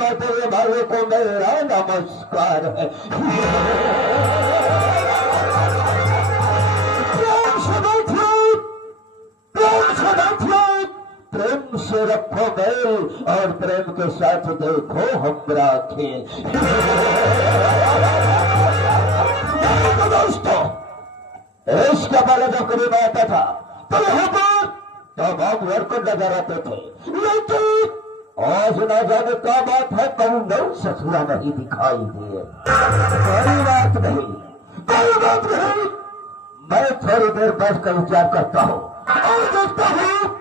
में तेरे भाई को मेरा नमस्कार है। प्रेम से रखो मेल और प्रेम के साथ देखो हमरा खेल। तो दोस्तों, इसके पहले जब कभी मैं आता था तो यहाँ पर तो बाप घर को नजर आते थे, लेकिन आज न जाने क्या बात है, कौन ससुरा नहीं दिखाई दे। कोई बात नहीं, कोई बात नहीं, मैं थोड़ी देर बस का विचार करता हूँ और देखता हूँ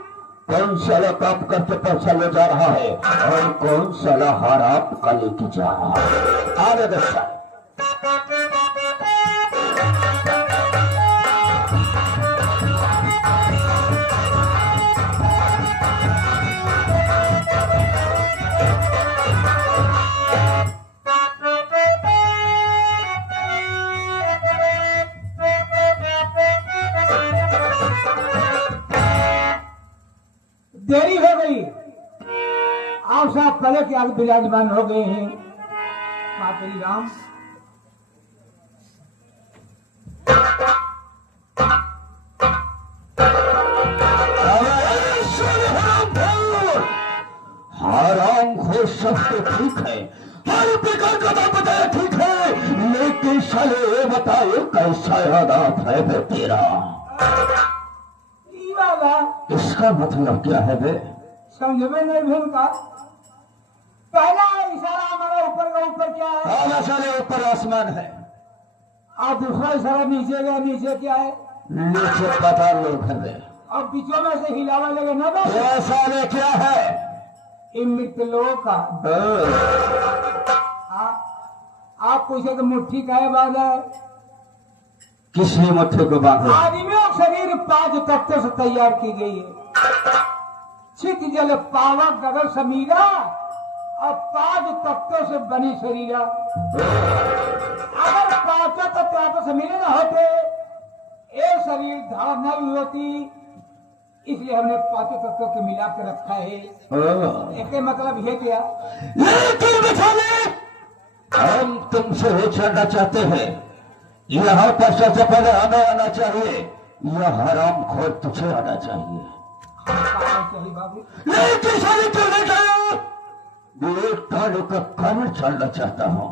कौन साला काम करके पैसा ले जा रहा है और कौन साला हराम का लेके जा रहा है। आगे देखा देरी हो गई। आप साहब पहले के आगे विराजमान हो गए हैं। मातरी राम हराम खोर सब तो ठीक है, हर प्रकार का दाम बताया ठीक है, लेकिन साले ये बताओ कैसा आदाब है बे तेरा। इसका मतलब क्या है बे? समझ में नहीं भेल का। पहला इशारा हमारा ऊपर का ऊपर क्या है? साले ऊपर आसमान है और दूसरा इशारा नीचे का नीचे क्या है? नीचे पता लोग है बे। और बीचों में से हिलावा लगे ना बस। ये साले क्या है? इमित लोग का। आप पूछे तो मुट्ठी का है बात है। किसने मुट्ठी को बांधा? आदमियों शरीर 5 तत्वों से तैयार की गई है। चित जल पावक गगन समीरा और 5 तत्वों से बनी शरीरा। अगर 5 तत्व आपस में मिले ना होते एक शरीर धारण नहीं होती, इसलिए हमने 5 तत्वों के मिला के रखा है। एक मतलब ये क्या? लेकिन हम तुमसे ये जानना चाहते हैं, यहाँ पर सबसे पहले हमें आना चाहिए या हराम खोर तुझे आना चाहिए? लेकिन सारी करने का कारण जानना चाहता हूँ।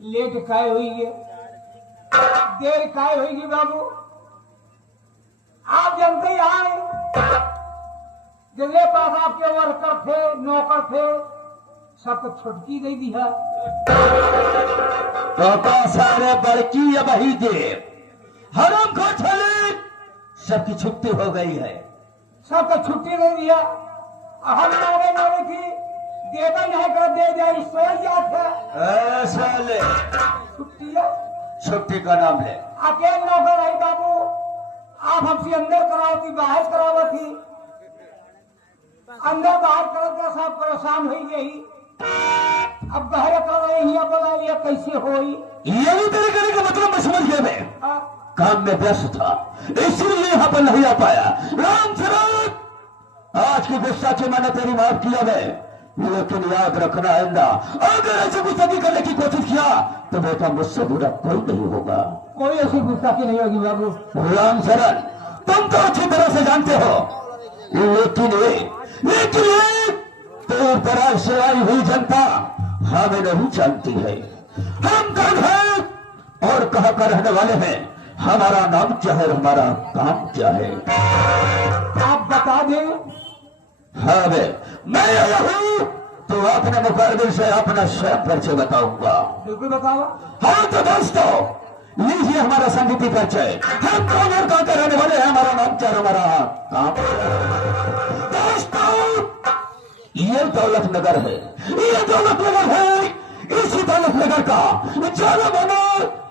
लेट काय हुई है, देर काय होगी बाबू? आप जानते ही आए जिसके पास आपके वर्कर थे, नौकर थे, सबको छुटकी दे दी है। तो सारे बड़की अब ही दे हराम को छले सबकी छुट्टी हो गई है। सबको छुट्टी दे दिया। हम लोगों की देवन है कर दे जाए सो जाते साले छुट्टी है। छुट्टी का नाम है अकेले नौकर है बाबू। आप हमसे अंदर कराओ थी बाहर कराओ थी, अंदर बाहर करो सब परेशान हुई गई। अब बाहर करो यहाँ बोला ये कैसे होई? ये भी तेरे करने का मतलब मैं समझ गया। मैं काम में व्यस्त था इसलिए यहाँ पर नहीं आ पाया। राम सरोज आज की गुस्सा से मैंने तेरी माफ किया है, लेकिन याद रखना आइंदा अगर ऐसे गुस्सा करने की कोशिश किया तो बेटा मुझसे बुरा कोई नहीं होगा। कोई ऐसी गुस्सा की नहीं होगी बाबू। राम सरन तुम तो अच्छी तरह से जानते हो, लेकिन तो तरह से आई हुई जनता हमें नहीं जानती है। हम कौन हैं और कहां का रहने वाले हैं, हमारा नाम क्या है, हमारा काम क्या है, आप बता दें। हाँ मैं आया हूं तो अपने मुकाबले से अपना स्वयं परिचय बताऊंगा। बिल्कुल बताओ। हाँ तो दोस्तों लीजिए हमारा संगीति परिचय। हम कौन और कहां के रहने वाले हैं, हमारा नाम क्या है, हमारा काम क्या है। दोस्तों ये दौलत नगर है, ये दौलत नगर है। इसी दौलत नगर का जाना माना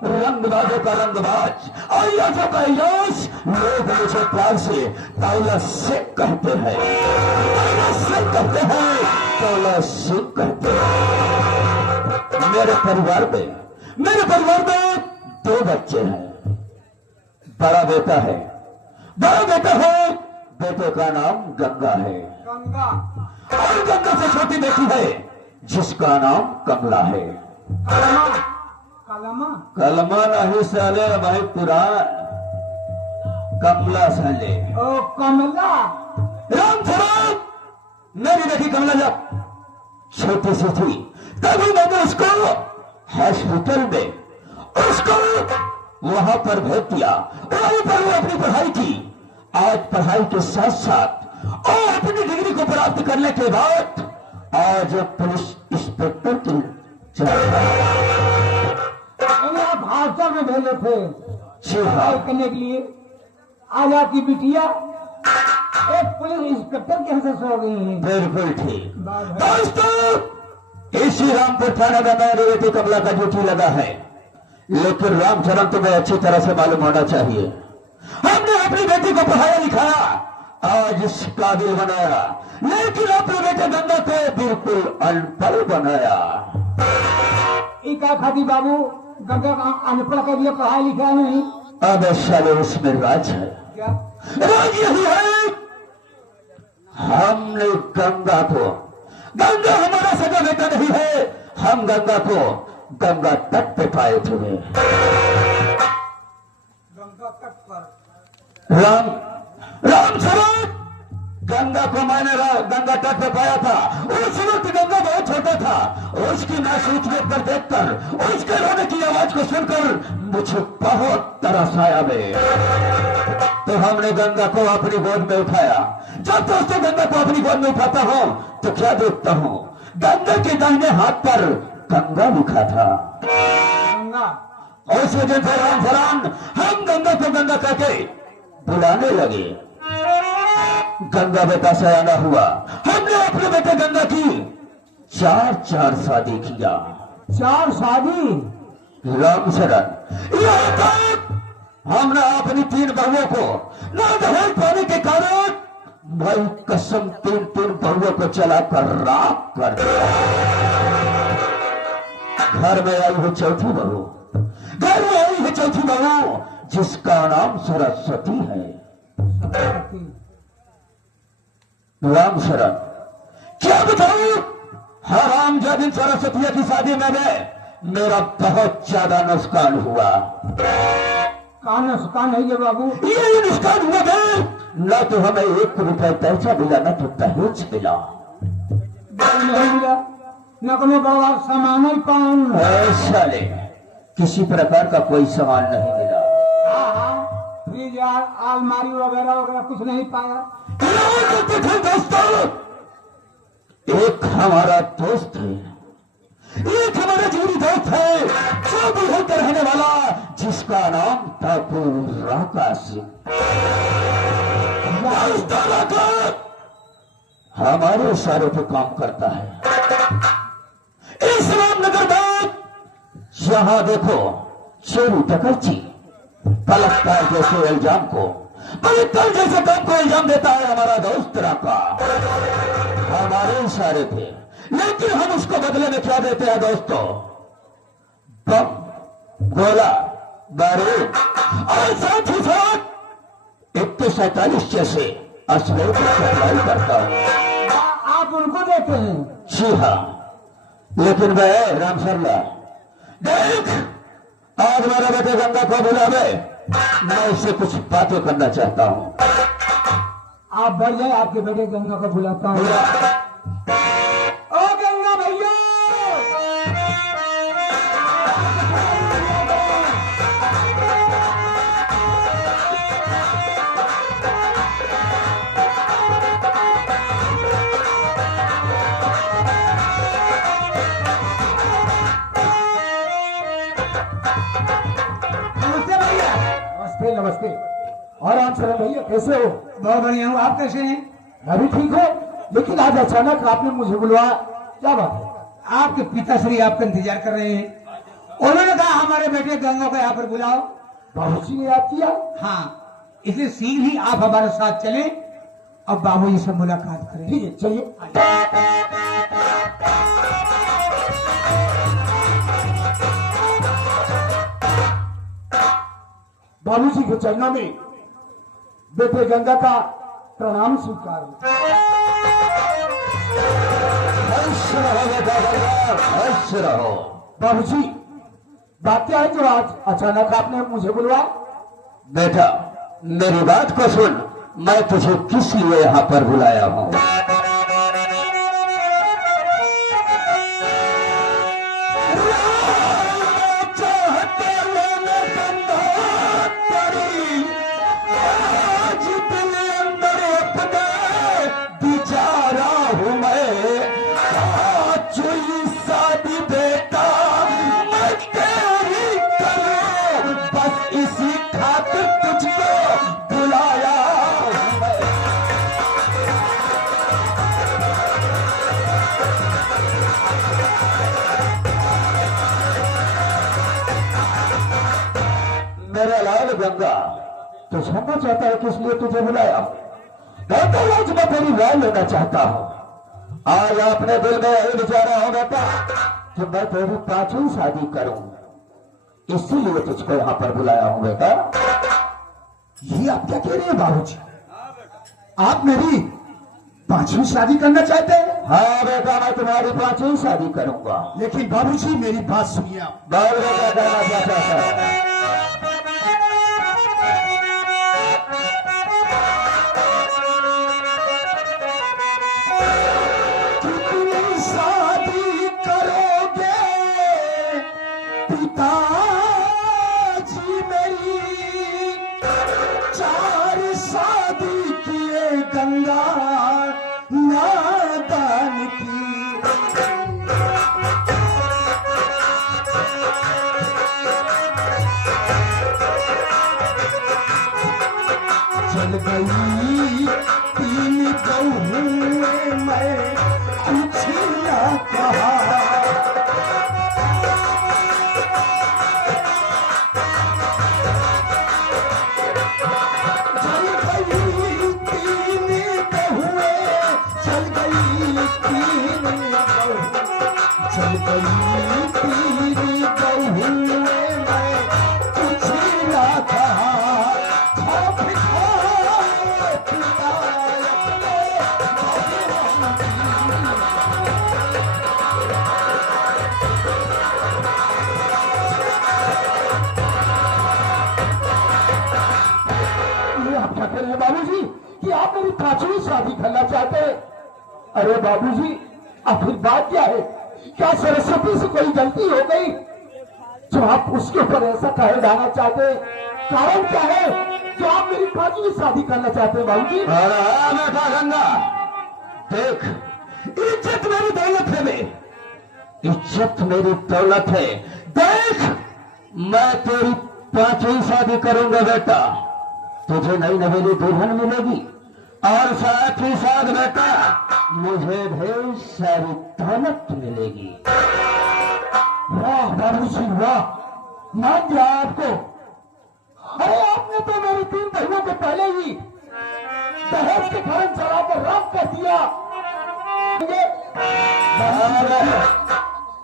रंगबाजों का रंगबाज अय्याजों का अय्याज, लोग मुझे प्यार से दौलत सिंह कहते हैं, दौलत सिंह कहते हैं, दौलत सिंह कहते हैं। मेरे परिवार में 2 बच्चे हैं। बड़ा बेटा है, बेटे का नाम गंगा है गंगा और गंगा से छोटी बेटी है जिसका नाम कमला है। कलमा कलमा कलमा नहीं साले भाई पुराण, कमला साले। ओ कमला। राम सराम, मेरी बेटी कमला जब छोटी सी थी तभी मैंने उसको हॉस्पिटल में उसको वहां पर भेज दिया, वहीं पर वो अपनी पढ़ाई की। आज पढ़ाई के साथ साथ और अपनी डिग्री को प्राप्त करने के बाद आज पुलिस इंस्पेक्टर की आप भाषा में भेजे थे जी हाँ। पढ़ाई करने के लिए। आज आपकी बिटिया एक पुलिस इंस्पेक्टर के यहाँ से सो गई है। बिल्कुल ठीक बात है। दोस्तों, इसी रामपुर थाने में मेरी बेटी कमला का ड्यूटी लगा है, लेकिन रामचरण तुम्हें अच्छी तरह से मालूम होना चाहिए। हमने अपनी बेटी को पढ़ाया लिखाया, आज इस काबिल बनाया, लेकिन अपने बेटे गंगा को बिल्कुल अनपढ़ बनाया। इका खाती बाबू गंगा का अनपढ़ कर दिया, पढ़ाया लिखा नहीं। अब साले उसमें राज है। क्या राज यही है, हमने गंगा को, गंगा हमारा सगा बेटा नहीं है, हम गंगा को गंगा तट पे पाए थे। गंगा तट पर राम राम सरोवर गंगा को मैंने गंगा तट पे पाया था। उस वक्त गंगा बहुत छोटा था, उसकी नाश ऊंचने पर देखकर, उसके रोने की आवाज को सुनकर मुझे बहुत तरस आया बे। तो हमने गंगा को अपनी गोद में उठाया। जब दोस्तों गंगा को अपनी गोद में उठाता हूं तो क्या देखता हूं, गंगा के दाहिने हाथ पर गंगा लिखा था। गंगा उस वजह से राम फरान हम गंगा को गंगा कहके बुलाने लगे। गंगा बेटा सयाना हुआ, हमने अपने बेटे गंगा की चार शादी किया। 4 शादी। राम शरण, यहाँ तक हमने अपनी 3 बहुओं को ना दहेज पाने के कारण भाई कसम 3 बहुओं को चलाकर राख कर दिया। घर में आई है चौथी बहू, घर में आई है चौथी बहू जिसका नाम सरस्वती है। राम शरण, क्या बताऊं, हराम जादी सरस्वती की शादी में मेरा बहुत ज्यादा नुकसान हुआ। कहा नुकसान नहीं है बाबू? ये नुकसान हुआ है, न तो हमें 1 रुपए पैसा मिला, न तो दहेज मिला। नहीं मिला, न कोनो बड़ा सामान ही पान। ऐसा ले, किसी प्रकार का कोई सामान नहीं मिला। फ्रिज अलमारी वगैरह वगैरह कुछ नहीं पाया। दोस्तों, एक हमारा दोस्त है, एक हमारा जीवनी दोस्त है, जो बिहार का रहने वाला, जिसका नाम था राका सिंह। हमारे इशारे पे काम करता है। इस रामनगर में यहां देखो, चोरी डकैती बलात्कार जैसे इल्जाम को, बलात्कार जैसे काम को इल्जाम देता है हमारा दोस्त राका, हमारे इशारे पे। लेकिन हम उसको बदले में क्या देते हैं दोस्तों? बम, गोला, बारूद और साथ ही साथ 147 जैसे असले की सप्लाई करता हूं। आप उनको देते हैं? जी हाँ, लेकिन वह राम सरला देख, आज मेरे बेटे गंगा को बुलावे, मैं उससे कुछ बातें करना चाहता हूं। आप बढ़ जाए, आपके बेटे गंगा को बुलाता हूँ। ओ गंगा भैया, नमस्ते भैया। नमस्ते नमस्ते। और राम शरण भैया कैसे हो? बहुत बढ़िया हूँ, आप कैसे हैं? मैं भी ठीक हूँ, लेकिन आज अचानक आपने मुझे बुलवाया, क्या बात है? आपके पिताश्री आपका इंतजार कर रहे हैं। उन्होंने कहा हमारे बेटे गंगा को यहाँ पर बुलाओ। बाबूजी ने याद किया? हाँ, इसलिए शीघ्र ही आप हमारे साथ चलें और बाबूजी से मुलाकात करें। ठीक है, चलिए। बाबूजी के चरणों में बेटे गंगा का प्रणाम स्वीकार। खुश रहो बेटा गंगा, खुश रहो। बाबूजी, बात क्या है जो आज अचानक आपने मुझे बुलवाया? बेटा मेरी बात को सुन, मैं तुझे किस लिए यहाँ पर बुलाया हूँ। मेरा लाल गंगा, तो जानना चाहता है किस लिए तुझे बुलाया। मैं तो आज मैं तेरी राय लेना चाहता हूँ। आज अपने दिल में यही विचारा हो बेटा कि मैं तेरी 5वीं शादी करूं, इसीलिए तुझको यहाँ पर बुलाया हूं बेटा। ये आप क्या कह रहे हैं बाबूजी? आप मेरी 5वीं शादी करना चाहते हैं? हाँ बेटा, मैं तुम्हारी 5वीं शादी करूंगा। लेकिन बाबूजी मेरी बात सुनिए आप। बाल बेटा कहना चाहता है। शादी करोगे पिताजी मेरी, 4 शादी किए गंगा नादान की। चल गई 3 बहुएं, मैं कुछ ना कहा। चल गई 3 बहुएं, चल गई 3 बहुएं, चल गई 3 बहुएं, मैं कुछ ना कहा। बाबूजी कि आप मेरी 5वीं शादी करना चाहते हैं? अरे बाबूजी, आखिर बात क्या है? क्या सरस्वती से कोई गलती हो गई जो आप उसके ऊपर ऐसा कहे जाना चाहते हैं? कारण क्या है जो आप मेरी 5वीं शादी करना चाहते हैं बाबूजी? बेटा गंगा देख, इज्जत मेरी दौलत है, इज्जत मेरी दौलत है। देख, मैं तेरी 5वीं शादी करूंगा बेटा, तुझे नई नवेली दुल्हन मिलेगी और साथ ही साथ बेटा मुझे ढेर सारी दौलत मिलेगी। वाह बाबूजी वाह, मान दिया आपको। अरे आपने तो मेरी 3 बहनों को पहले ही दहेज के कारण चढ़ाकर राख कर दिया।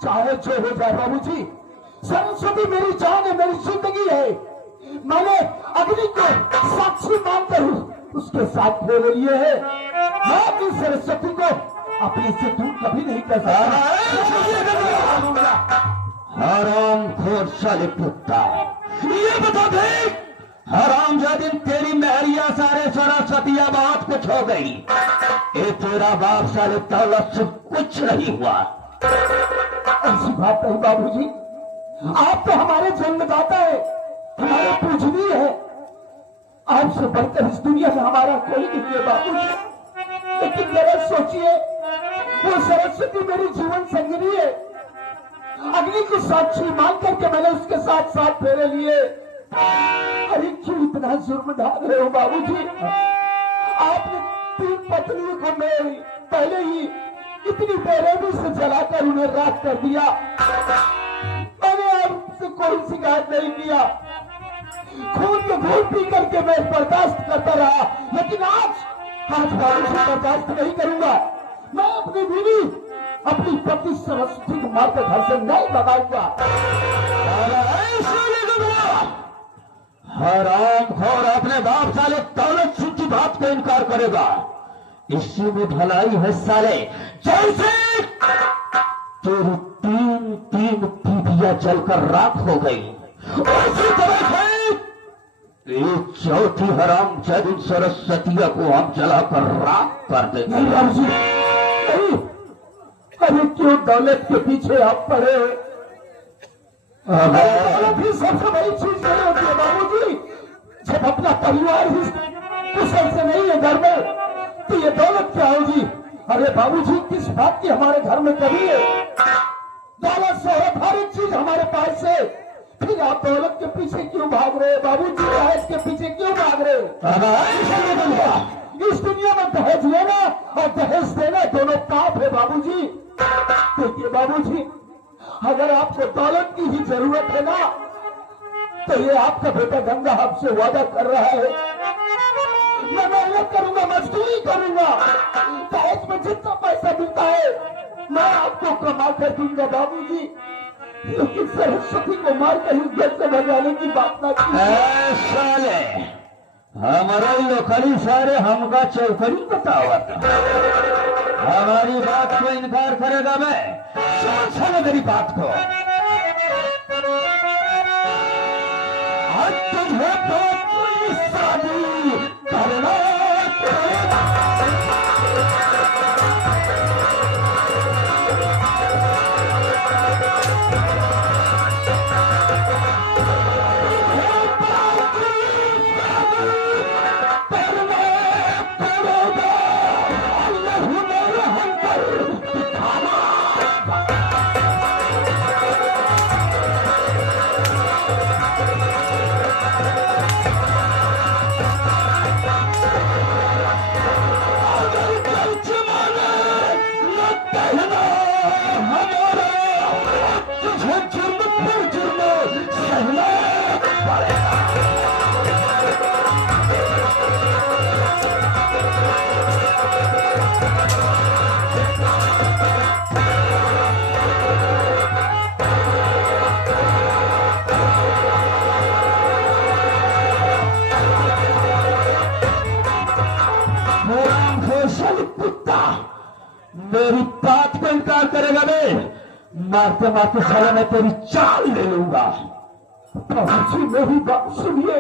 चाहे जो हो जाए बाबूजी, सरस्वती मेरी जान है, मेरी जिंदगी है। मैंने अग्नि को साक्षी मानकर उसके साथ फेरे लिए है। मैं अपनी सरस्वती को अपने से दूर कभी नहीं कर सकता। हराम खोर साले कुत्ता, ये बता दे, हराम जादिन तेरी महरिया सारे सरस्वतिया बहुत कुछ हो गई, ये तेरा बाप साले दौलत से कुछ नहीं हुआ। ऐसी बात नहीं बाबूजी, आप तो हमारे जन्मदाता है, हमारे पूजनीय है। आपसे बढ़कर इस दुनिया में हमारा कोई नहीं है बाबूजी। लेकिन जरा सोचिए, वो सरस्वती मेरी जीवन संगिनी है। अग्नि को साक्षी मान करके मैंने उसके साथ साथ फेरे लिए। अरे क्यों इतना जुर्म ढाल रहे हो बाबूजी? आपने 3 पत्नियों को मेरी पहले ही इतनी बेरहमी से जलाकर उन्हें राख कर दिया। मैंने आपसे कोई शिकायत नहीं किया, खून के घूट पी करके मैं बर्दाश्त करता रहा। लेकिन आज बाबूजी बर्दाश्त नहीं करूंगा। मैं अपनी बीवी, अपनी पति सरस्वती को मारकर घर से नहीं भगाऊंगा। हराम खोर अपने बाप साले दौलत की बात को इनकार करेगा, इसी में भलाई है साले। जैसे तेरी तीन तीन पीपियां जलकर राख हो गई, उसी तरह से ये चौथी हराम जादी सरस्वतिया को हम जलाकर राख कर देंगे। नहीं बाबूजी, नहीं। अरे क्यों दौलत के पीछे आप पड़े? दौलत ही सबसे बड़ी चीज नहीं होती है बाबूजी। जब अपना परिवार ही कुशल से नहीं है घर में, तो ये दौलत क्या होगी? अरे बाबूजी, किस बात की हमारे घर में कमी है? दौलत शोहरत हर एक चीज हमारे पास है, फिर आप दौलत के पीछे क्यों भाग रहे हैं बाबूजी? दहेज के पीछे क्यों भाग रहे हैं? इस दुनिया में दहेज लेना और दहेज देना दोनों पाप है बाबूजी। देखिए बाबूजी, अगर आपको दौलत की ही जरूरत है ना, तो ये आपका बेटा गंगा आपसे वादा कर रहा है, मैं मेहनत करूंगा, मजदूरी करूंगा, दहेज में जितना पैसा मिलता है मैं आपको कमा कर दूंगा बाबूजी। लेकिन सरस्वती को मारकर इस घर से भगाने की बात ना की। साले हमारे लोकली सारे हमका चौकड़ी बतावा था, हमारी बात को इनकार करेगा? मैं सोचा मेरी बात को। आज तुझे तो कोई शादी करना पड़ेगा। मेरी बात को इनकार करेगा? मैं मारते मारते साला मैं तेरी चाल ले लूंगा। बाबूजी मेरी बात सुनिए।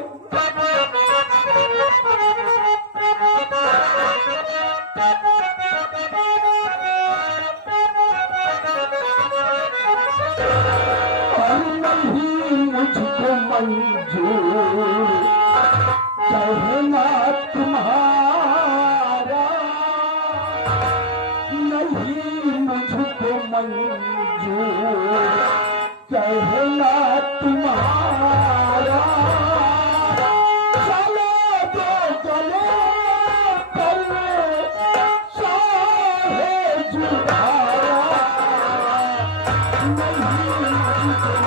नहीं मुझको मंजूर कहना तुम्हारा, नहीं मुझको मंजूर कहना तुम्हारा। चलो जो चले कर चाहे जुधारा, नहीं मुझको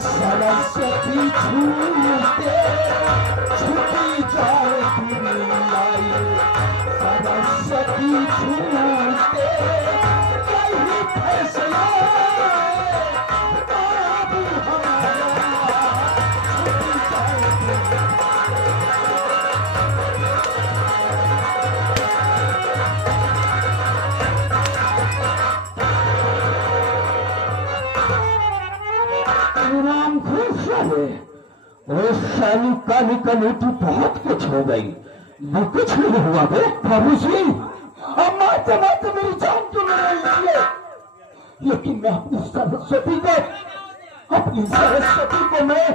सरस्वती छूटे छुपी जाए दुनिया, सरस्वती छूटे कहीं फैसला बाबू हमारा छुपी जाए राम खुश है। वो साली काली कमेटी बहुत कुछ हो गई, वो कुछ नहीं हुआ बे। बाबूजी, अब मारते मारते मेरी जान क्यों ले रही है? लेकिन मैं अपनी सरस्वती को मैं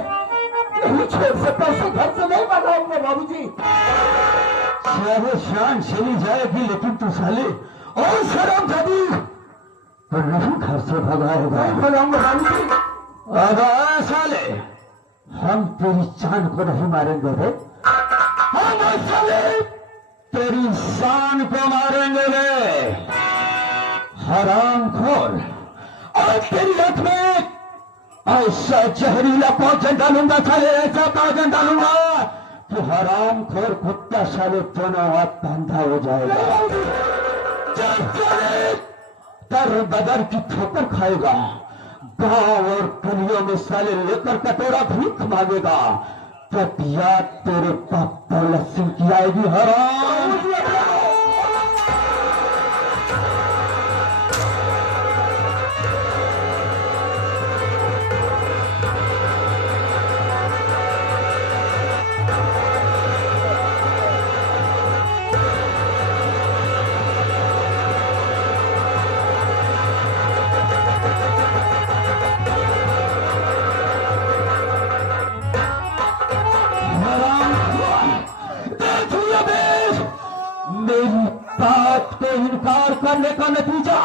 नहीं छोड़ सकता, उसे घर से नहीं भगाऊंगा बाबूजी। चाहे शान चली जाएगी, लेकिन तू साले और शर्म कभी तो नहीं घर से भगाएगा। नहीं भगाऊंगा बाबूजी। अगर साले हम तेरी जान को नहीं मारेंगे रे, हम साले तेरी शान को मारेंगे रे हरामखोर। और तेरी आंख में ऐसा जहरीला पौधन डालूंगा, साले ऐसा पौधन डालूंगा कि हरामखोर कुत्ता साले दोनों हाथ बांधा हो जाएगा। तर बदर की ठोकर खाएगा, गांव और गलियों में साले लेकर कटोरा भीख मांगेगा, तब याद तेरे बाप दौलत सिंह की आएगी हराम। मेरी बात को इनकार करने का नतीजा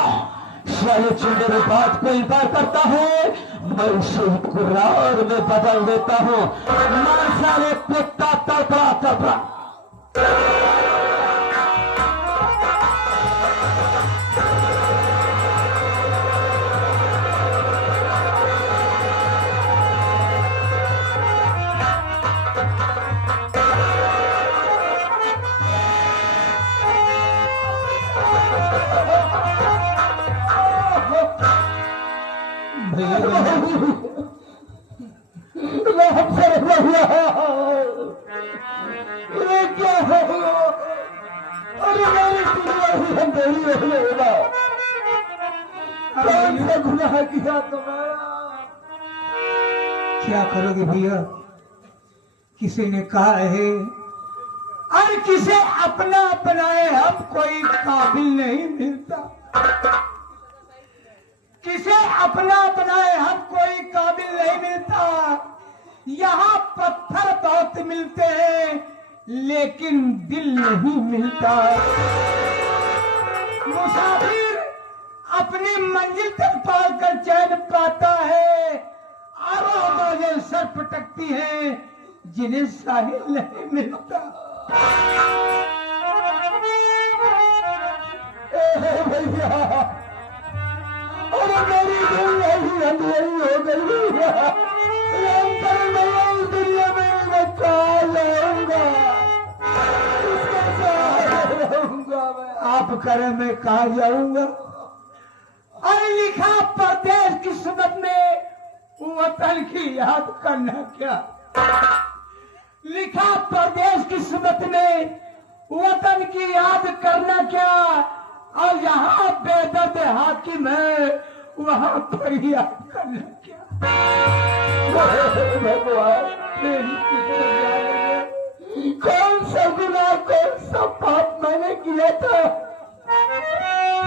साले मेरे बात को इनकार करता है, मैं उसे इकरार में बदल देता हूँ। मैं साले कुत्ता तड़पड़ा क्या है? अरे मेरी दुनिया ही अंधेरी हो गई। कौन सा गुनाह किया तुम्हारा? क्या करोगे भैया? किसी ने कहा है और किसे अपना अपनाए हम कोई काबिल नहीं मिलता, किसे अपना अपनाए हम कोई काबिल नहीं मिलता। यहाँ पत्थर बहुत मिलते हैं लेकिन दिल नहीं मिलता। मुसाफिर अपनी मंजिल तक पहुंचकर चैन पाता है और वो मौजें सर पटकती हैं जिन्हें साहिल नहीं मिलता। भैया, अरे मेरी दुनिया ही अंधेरी हो गई है। इस दुनिया में मैं कहाँ जाऊंगा? आप करे मैं कहा जाऊंगा? और लिखा परदेश किस्मत में वतन की याद करना क्या, लिखा परदेश किस्मत में वतन की याद करना क्या। और यहाँ बेदर्द हाकिम है वहाँ पर याद करना क्या। भगवान, मेरी किस्मत जाने, कौन सा गुनाह कौन सा पाप मैंने किया था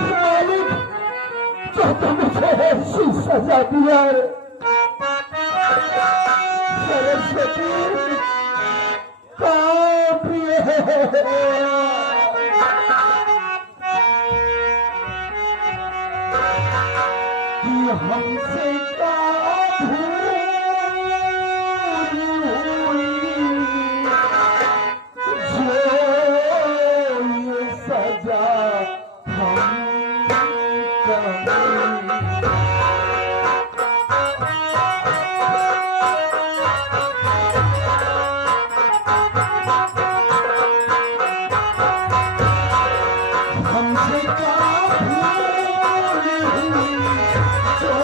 मालिक, जो तुम मुझे ऐसी सजा दिया है। सरस्वती कांप रही है। कि हमसे क्या भूल हुई जो ये सजा हमसे क्या भूल हुई जो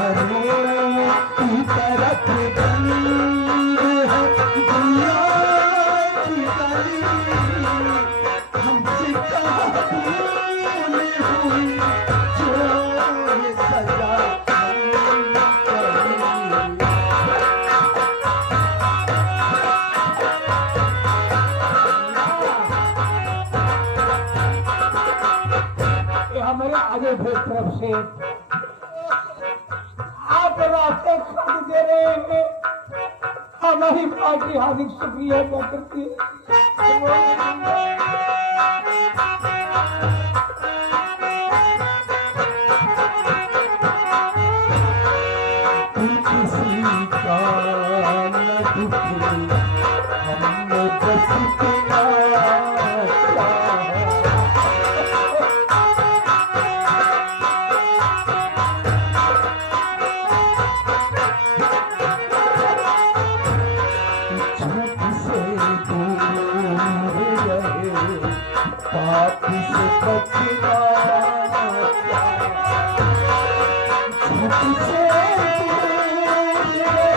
चारों की तरफ बंद है दुनिया की गली, हमसे कहाँ भूल हुई जो ये सजा हम करें। ये हमारे आगे भी तरफ से आप रास्ते खत दे रहे हैं, हमारी पार्टी हार्दिक शुक्रिया अदा करती है। किसी का न दुखे हमने बस इतना चाहा। झूठ से दूर रहे पाप से बचना चाहा। झूठ से दूर रहे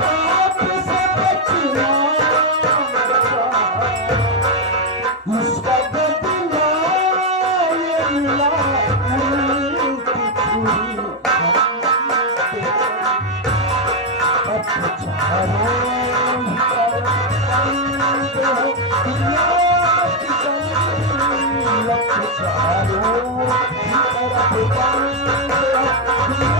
पाप से बचना चाहा। इसका बदला ये मिला उल्टी छुरी हमसे। अब चारों तरफ बंद है दुनिया की गली, अब चारों तरफ बंद है दुनिया